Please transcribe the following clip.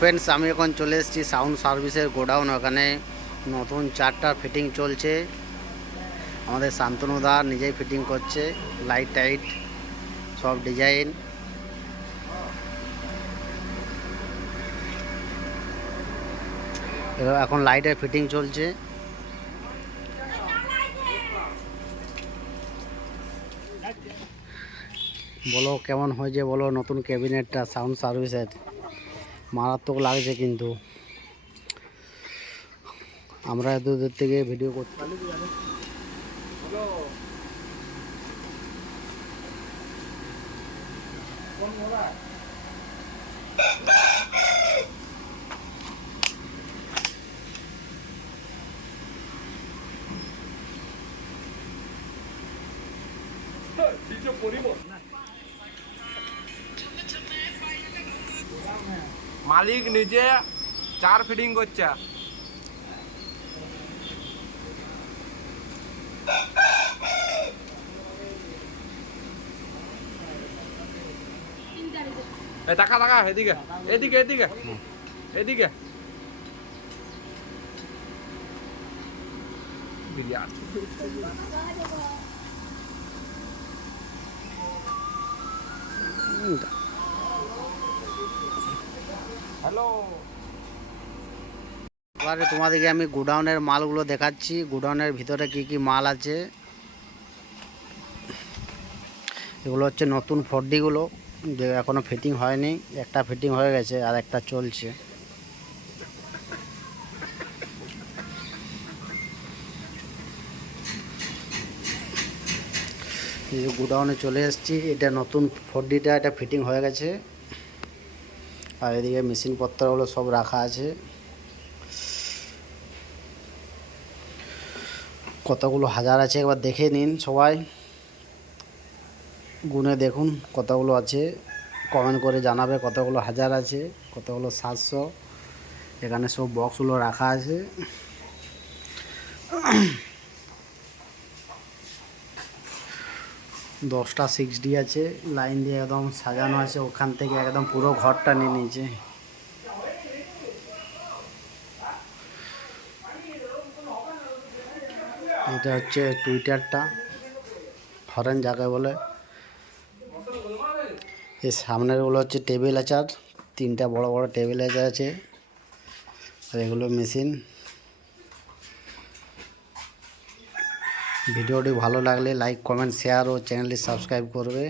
Friends আমি এখন চলে এসেছি সাউন্ড সার্ভিসের গোডাউন। ওখানে নতুন চারটা ফিটিং চলছে। আমাদের শান্তনুদা নিজেই ফিটিং করছে লাইট টাইট সব ডিজাইন এখন লাইটের ফিটিং চলছে। বলো, কেমন হয়েছে বলো নতুন ক্যাবিনেটটা সাউন্ড সার্ভিসের মারাত্মক লাগছে কিন্তু। আমরা এত দূর থেকে ভিডিও করতে মালিক নিজে চার ফিটিং করছে। এ টাকা টাকা এদিকে এদিকে এদিকে এদিকে। বিরাট। এবারে তোমাদেরকে আমি গোডাউনের মালগুলো দেখাচ্ছি। গোডাউনের ভিতরে কি কি মাল আছে? এগুলো হচ্ছে নতুন ফর্ডিগুলো। যে এখনও ফিটিং হয়নি। একটা ফিটিং হয়ে গেছে আর একটা চলছে। গোডাউনে চলে এসেছি। এটা নতুন ফর্ডিটা, এটা ফিটিং হয়ে গেছে। আর এদিকে মেশিনপত্রগুলো সব রাখা আছে। কতগুলো হাজার আছে একবার দেখে নিন সবাই। গুনে দেখুন কতগুলো আছে। কমেন্ট করে জানাবে কতগুলো হাজার আছে, কতগুলো সাতশো। এখানে সব বক্সগুলো রাখা আছে। দশটা সিক্স ডি আছে, লাইন দিয়ে একদম সাজানো আছে, ওখান থেকে একদম পুরো ঘরটা নিয়ে নিয়েছে। এটা হচ্ছে টুইটারটা ফরেন যাকে বলে। এই সামনেরগুলো হচ্ছে টেবিল আচার, তিনটা বড় বড় টেবিল আচার আছে, আর এগুলো মেশিন। ভিডিওটি ভালো লাগলে লাইক কমেন্ট শেয়ার ও চ্যানেলটি সাবস্ক্রাইব করবে।